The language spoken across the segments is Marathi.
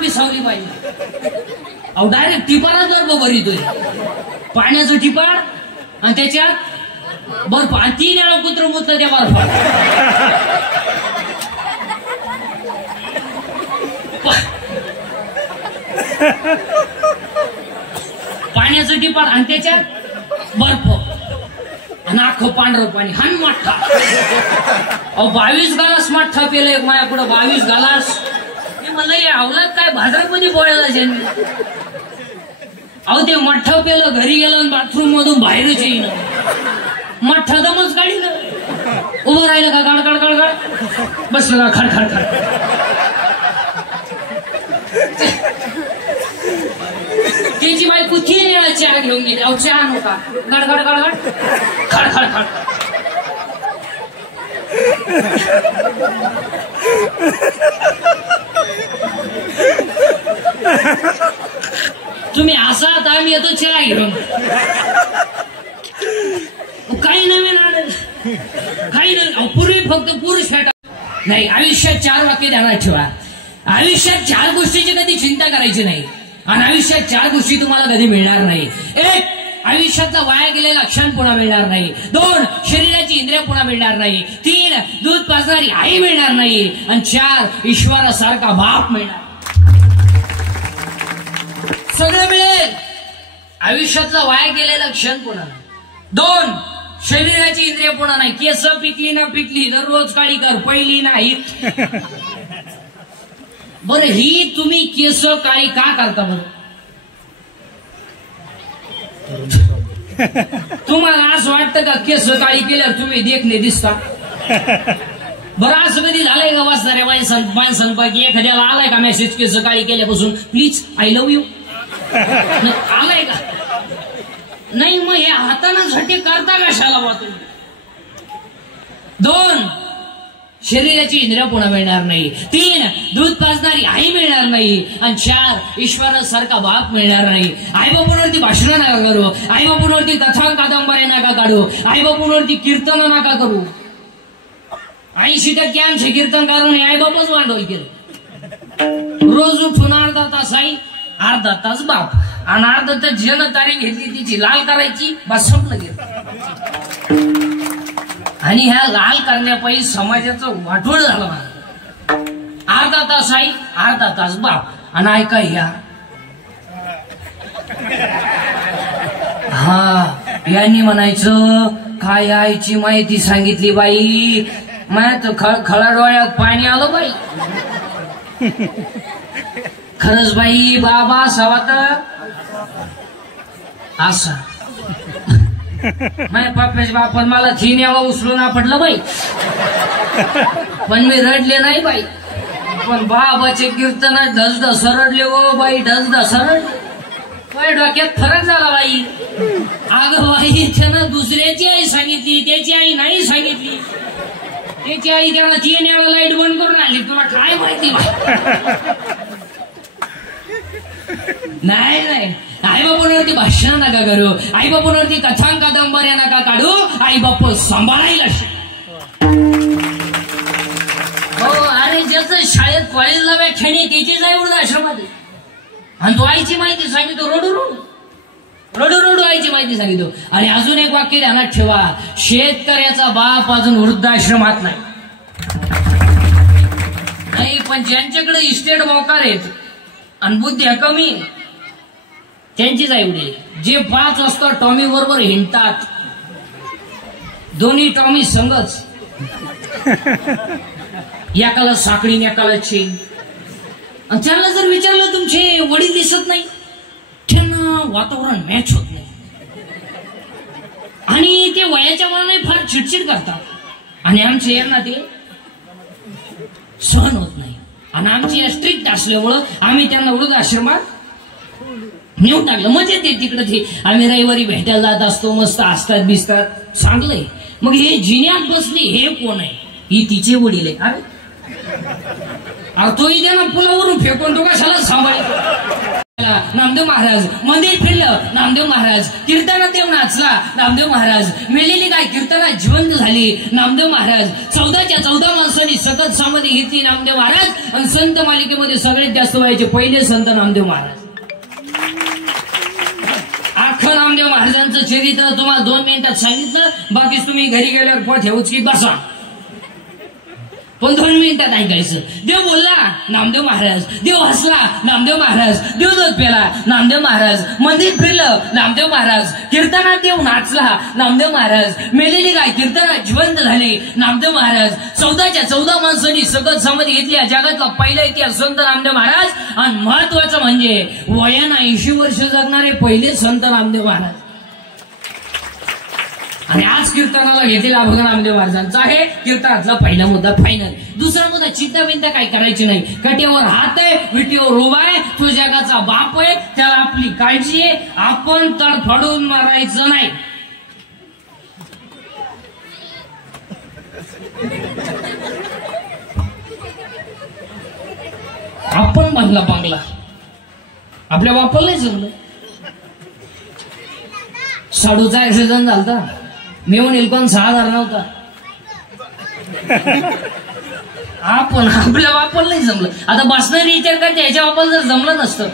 पिसावली पाहिजे. अहो डायरेक्ट टिपाराच बर्फ भरितोय. पाण्याचं टिपार आणि त्याच्यात बर्फ आणि 3 वेळा कुत्र मुतलं त्या बर्फात. पाण्याचं टिपार आणि त्याच्यात बर्फ आणि अख्खं पांढरं पाणी हान मठ्ठा. अहो 22 गालास मठ्ठा पेलं एक माझ्याकडं 22 गालास. मला हे अवलाद काय भाद्रपदी बोळायला ज्यांनी. अहो ते मठ्ठा पेलं घरी गेलं बाथरूम मधून बाहेरच येईन. मठ्ठा दमच काढीलं. उभं राहिलं का गाड गाड गाड गाड बसलं का खड खड खड. त्याची बायको 3 वेळा चहा घेऊन गेली. अहो चहा नव्हता. गड गड गड गड खड खड खड. तुम्ही असात आम्ही येतो चहा घेऊन. काही नवीन आलं काही नाही. पूर्वी फक्त पुरुष फेटा नाही. आयुष्यात 4 वाक्य ध्यानात ठेवा. आयुष्यात 4 गोष्टीची कधी चिंता करायची नाही आणि आयुष्यात 4 गोष्टी तुम्हाला कधी मिळणार नाही. 1. आयुष्यातला वाया गेलेला क्षण पुन्हा मिळणार नाही. 2. शरीराची इंद्रिय पुन्हा मिळणार नाही. 3. दूध पाजणारी आई मिळणार नाही आणि 4. ईश्वरासारखा बाप मिळणार. सगळं मिळेल. आयुष्यातला वाया गेलेला क्षण पुन्हा. 2. शरीराची इंद्रिय पुन्हा नाही. केस पिकली ना पिकली दररोज काळी कर पहिली नाही. बरं ही तुम्ही केस काळी का करता बरं? तुम्हाला असं वाटतं का केस काळी केल्यावर तुम्ही देखणे दिसता? बरं असं कधी झालंय का वाचणाऱ्या माणसांपैकी एखाद्याला आलाय का मेसेज केस काळी केल्यापासून प्लीज आय लव्ह यू आलाय का? नाही. मग हे हाताने झटे करता कशाला बा तुम्ही? 2. शरीराची इंद्रिय पुन्हा मिळणार नाही. 3. दूध पाजणारी आई मिळणार नाही आणि 4. ईश्वरासारखा बाप मिळणार नाही. आई बापूंवरती भाषण नका करू. आई बापूंवरती कथा कादंबरी नका काढू. आई बापूंवरती कीर्तन नका करू. 80% आमचे कीर्तनकारांनी आई बापच वांडोळ केलं. रोज उठून अर्धा तास आई अर्धा तास बाप आणि अर्धा तास जनतारी घेतली तिची लाल करायची बस संपलं गेलं. आणि ह्या लाल करण्यापायी समाजाचं वाटोळ झालं. अर्धा तास आई अर्धा तास बाप आणि ऐका ह्या हा यांनी म्हणायचं काय आईची माहिती सांगितली बाई. माझ्या खळा डोळ्यात पाणी आलं बाई. खरंच बाई बाबा सवात असा माझ्या पप्पाच्या बापान मला 3 वेळा उचलून आपटलं बाई. पण मी रडले नाही बाई. पण बाबाचे कीर्तन ढसढस रडले ओ बाई ढसढस रडले. बाई डोक्यात फरक झाला बाई. अगं बाई त्यानं दुसऱ्याची आई सांगितली त्याची आई नाही सांगितली. त्याची आई त्याला 3 वेळा लाईट बंद करून आणली. तुला काय माहिती नाही. नाही आई बापूंवरती भाषण नका करू. आई बापूंवरती कथा कादंबऱ्या नका काढू. आई बापू सांभाळायला हो. अरे ज्याचं शाळेत कॉलेजला व्याख्याने त्याचीच आहे वृद्धाश्रमात आणि तो आईची माहिती सांगितलो रडू रडू रडू रडू आईची माहिती सांगितलो. आणि अजून एक वाक्य ध्यानात ठेवा. शेतकऱ्याचा बाप अजून वृद्धाश्रमात नाही. पण ज्यांच्याकडे इस्टेट मोकार आहेत आणि बुद्ध्या कमी त्यांचीच आई वडील. जे 5 वाजता टॉमी बरोबर हिंडतात दोन्ही टॉमी संगच. एकाला साखळी एकाला चेन. आणि त्यांना जर विचारलं तुमचे वडील दिसत नाही त्यांना वातावरण मॅच होत नाही आणि ते वयाच्या मनाने फार चिडचिड करतात आणि आमचे यांना ते सहन होत नाही. आणि आमची स्ट्रिक्ट असल्यामुळं आम्ही त्यांना वृद्धाश्रमात नेऊन टाकलं. मजा येते तिकडे. ते आम्ही रविवारी भेटायला जात असतो. मस्त असतात बिसतात चांगलंय. मग हे जिन्यात बसली हे कोण आहे? ही तिचे वडील आहे. अरे तोही त्यांना पुलावरून फेकून तो कशाला सांभाळतो. नामदेव महाराज. मंदिर फिरलं नामदेव महाराज. कीर्तनात देव नाचला नामदेव महाराज. मेलेली काय कीर्तनात जिवंत झाली नामदेव महाराज. 14च्या 14 माणसांनी सकत समाधी घेतली नामदेव महाराज. आणि संत मालिकेमध्ये सगळ्यात जास्त वयाचे पहिले संत नामदेव महाराज. अख्खं नामदेव महाराजांचं चरित्र तुम्हाला 2 मिनिटात सांगितलं. बाकी तुम्ही घरी गेल्यावर पठ हेऊच की बसा, पण 2 मिनिटात ऐकायचं. देव बोलला नामदेव महाराज. देव हसला नामदेव महाराज. देव दूध प्याला नामदेव महाराज. मंदिर फिरलं नामदेव महाराज. कीर्तनात देव नाचला नामदेव महाराज. मेलेली गाय कीर्तनात जिवंत झाली नामदेव महाराज. 14च्या 14 माणसांनी सकत समाधी घेतली. जगातला पहिला इतिहास संत नामदेव महाराज. आणि महत्वाचं म्हणजे वयानं 80 वर्ष जगणारे पहिले संत नामदेव महाराज. आणि आज कीर्तनाला घेतलेला अभंग नामदेव महाराजांचा आहे. कीर्तनातला पहिला मुद्दा फायनल. दुसरा मुद्दा चिंता बिंता काही करायची नाही. कट्यावर हात आहे, विटीवर उभा आहे, तो जगाचा बाप आहे, त्याला आपली काळजी आहे. आपण तडफडून मारायचं नाही. आपण बांधला बांगला, आपल्या बापाला नाही जमलं. साडूचा ऍक्सिडेंट झालता, मेहून इलकॉन 6,000 नव्हता. आपण आपल्या बापाला नाही जमलं. आता बसणारी विचार करते ह्याच्या बापाला जर जमलं नसतं,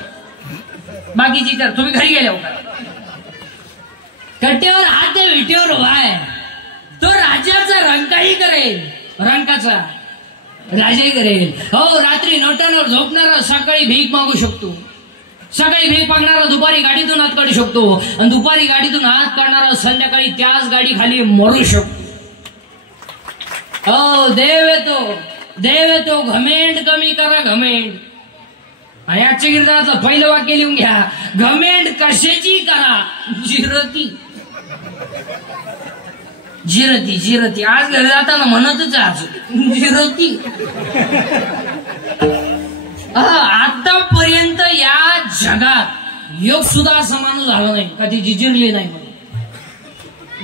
बाकीची विचार तुम्ही घरी गेल्या होता. कट्ट्यावर हात आहे, विटीवर उभा आहे, तो राजाचा रंकाही करेल, रंकाचा राजाही करेल. हो, रात्री नोटांवर झोपणारा सकाळी भीक मागू शकतो. सकाळी भीक मागणारा दुपारी गाडीतून हात काढू शकतो. आणि दुपारी गाडीतून हात काढणारा संध्याकाळी त्याच गाडी खाली मरू शकतो. हो, देव येतो, देव येतो. घमेंड कमी करा, घमेंड. आणि आजच्या कीर्तनातलं पहिलं वाक्य लिहून घ्या. घमेंड कशाची करा, जिरती. जिरती जिरती. आज घरी जाताना म्हणतच आज जिरती. आतापर्यंत या जगात योग सुद्धा असं माणूस झाला नाही कधी जिजिरली नाही.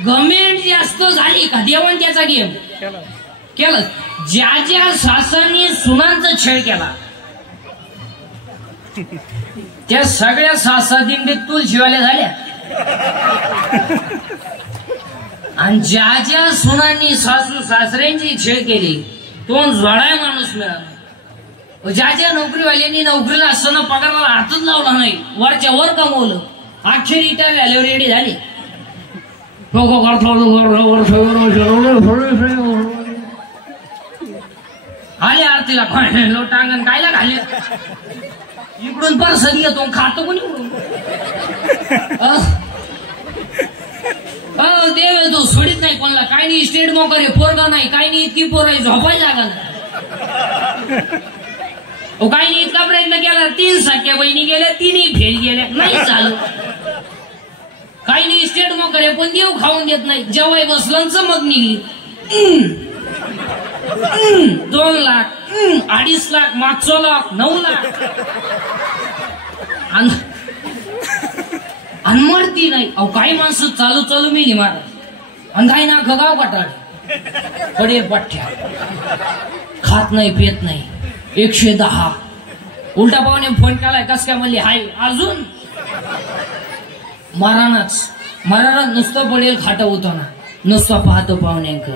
गमेंट जास्त झाली का देवण त्याचा गेम केलं. ज्या ज्या सासांनी सुनांचा छळ केला त्या सगळ्या सासा दिंडीत तुलशीवाल्या झाल्या. आणि ज्या ज्या सुनांनी सासू सासऱ्यांची छळ केली तो जोडाय माणूस मिळाला. ज्या ज्या नोकरीवाल्यांनी नोकरीला असताना पगाराला हातच लावला नाही, वरच्या वर कमवलं, अखेरी त्या व्हॅल्यू रेडी झाली. आले आरतीला टांगण कायला घाले, इकडून परसरी येतो खातो कोणी. देव येतो, सोडीत नाही कोणाला. काही नाही स्टेट मोकर आहे, पोरगा नाही, काही नाही इतकी पोर आहे, झोपाय जागा नाही. काही नाही इतका प्रयत्न केला, 3 सख्या बहिणी गेल्या, 3ही फेल गेल्या, नाही झालं. काही नाही स्टेट मोकर आहे पण देव खाऊन देत नाही. जेव्हा बसलं मग निघली. 2 लाख, 2.5 लाख, मागचं लाख, 9 लाख. अनमरती नाही. अहो काही माणसं चालू चालू मिली महाराज. अंधाई ना गाव कटाळे पडेल पठ्ठ्या, खात नाही पियत नाही, 110. उलटा पाहुणे फोन केलाय, कस काय म्हणली हाय अजून मरानाच नुसतं पडेल खाट होताना, नुसतं पाहतो पाहुण्यांक.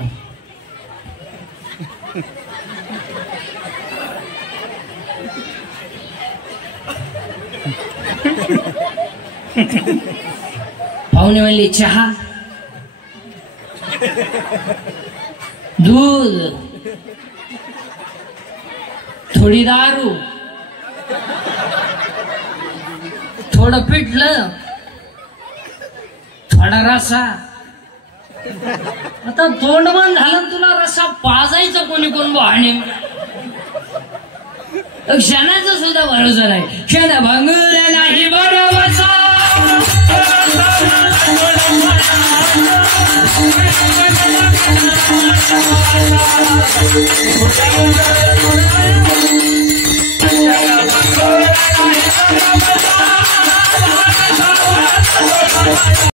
पाहुणे म्हणले चहा, दूध, थोडी दारू, थोडं पिठलं, थोडा रसा. आता तोंड बंद झालं, तुला रसा पाजायचा कोणी कोण बहाणे. क्षणाचा सुद्धा भरोसा नाही. क्षण भंगुर नाही बरोबर.